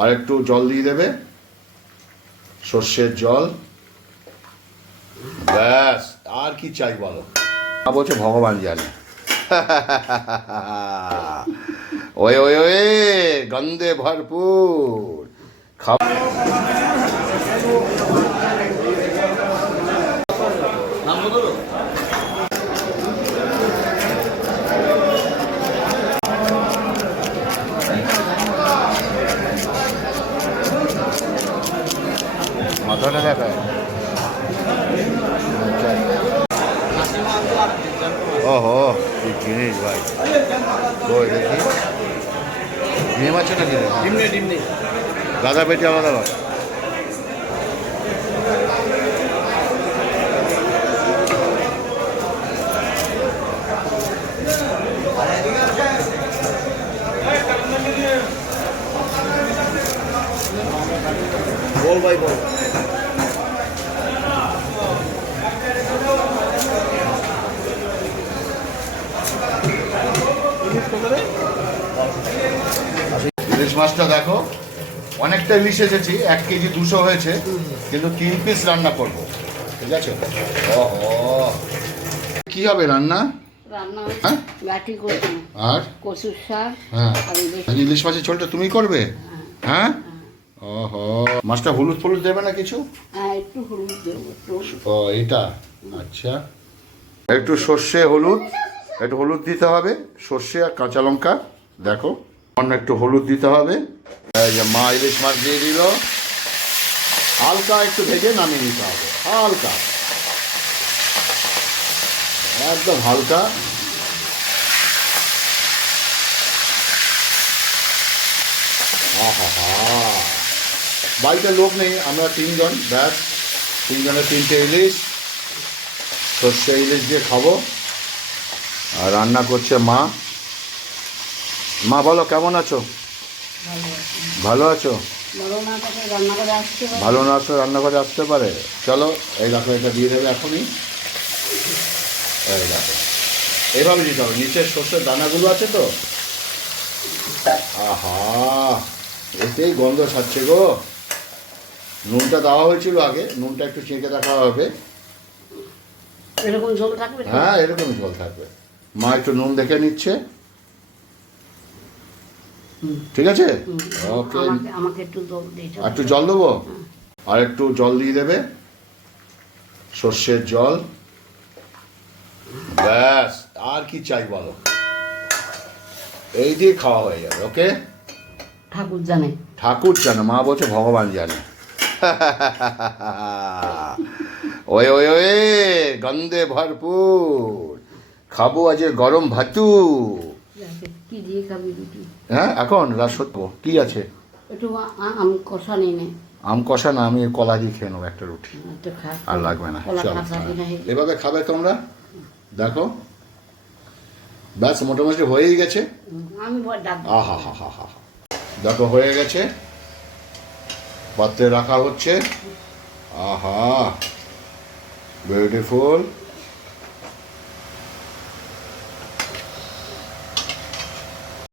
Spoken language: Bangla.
আর একটু জল দিয়ে দেবে, সর্ষের জল। ব্যাস, আর কি চাই বলো? বলছে ভগবান জানে। ওয়ে ওয়ে ওয়ে, গন্ধে ভরপুর খাবার। মাথাটা দেখায়। ওহো, কি জিনিস ভাই! তো দেখি ডিম আছে নাকি? ডিম নেই। গাদা পেটি আলাদা হয়। বল ভাই বল। ইলিশ মাছটা দেখো, অনেকটা ইলিশ এসেছি, 1 কেজি 200 হয়েছে, কিন্তু 3 পিস রান্না করবো, ঠিক আছে? ওহো, কি হবে রান্না? আর কচুর শাক। হ্যাঁ, ইলিশ মাছের ঝোলটা তুমি করবে? হ্যাঁ। ওহো, মাছটা হলুদ ফলুদ দেবে না কিছু? একটু হলুদ দেবো। ও, এইটা আচ্ছা। একটু সর্ষে হলুদ, একটু হলুদ দিতে হবে, সর্ষে আর কাঁচা লঙ্কা। দেখো, অন্য একটু হলুদ দিতে হবে। এই যে মা ইলিশ মাছ দিয়ে দিল, হালকা একটু ভেজে নামিয়ে দিতে হবে, হালকা, একদম হালকা। আহা হা, বাড়িতে লোক নেই, আমরা 3 জন, ব্যাস 3 জনের 3টে ইলিশ, সর্ষে ইলিশ দিয়ে খাবো। আর রান্না করছে মা। মা বলো, কেমন আছো? ভালো আছো? ভালো না আসলে রান্না করে আসতে পারে। চলো, এই দেখো, এটা দিয়ে দেবে এখনই। এই দেখো, এইভাবে দিতে হবে, নিচের সর্ষের দানাগুলো আছে তো। আহা, এতেই গন্ধ ছাড়ছে গো। নুনটা দেওয়া হয়েছিল আগে, নুনটা একটু চেখে দেখা হবে। এরকম ঝোল থাকবে? হ্যাঁ, এরকম ঝোল থাকবে। মা একটু নুন দেখে নিচ্ছে, ঠিক আছে? ওকে, আমাকে একটু একটু জল দেবো, আর একটু জল দিয়ে দেবে, সর্ষের জল। ব্যাস, আর কি চাই বলো? এই দিয়ে খাওয়া হয়ে যাবে। ওকে, ঠাকুর জানে। ঠাকুর জানে, মা বলছে ভগবান জানে। ওয়ে ওয়ে ওয়ে, গন্ধে ভরপুর খাবো আজ গরম ভাতু। কি দিয়ে খাবি রুটি? হ্যাঁ, এখন রাত সত্য কি আছে? একটু আম কষা নেই না? আম কষা না, আমি কলা দিয়ে খেয়ে নেবো একটা রুটি, আর লাগবে না। এভাবে খাবে তোমরা, দেখো। ব্যাস, মোটামুটি হয়েই গেছে। আহা হা হা হা, দেখো হয়ে গেছে, পাত্রে রাখা হচ্ছে। আহা, বিউটিফুল।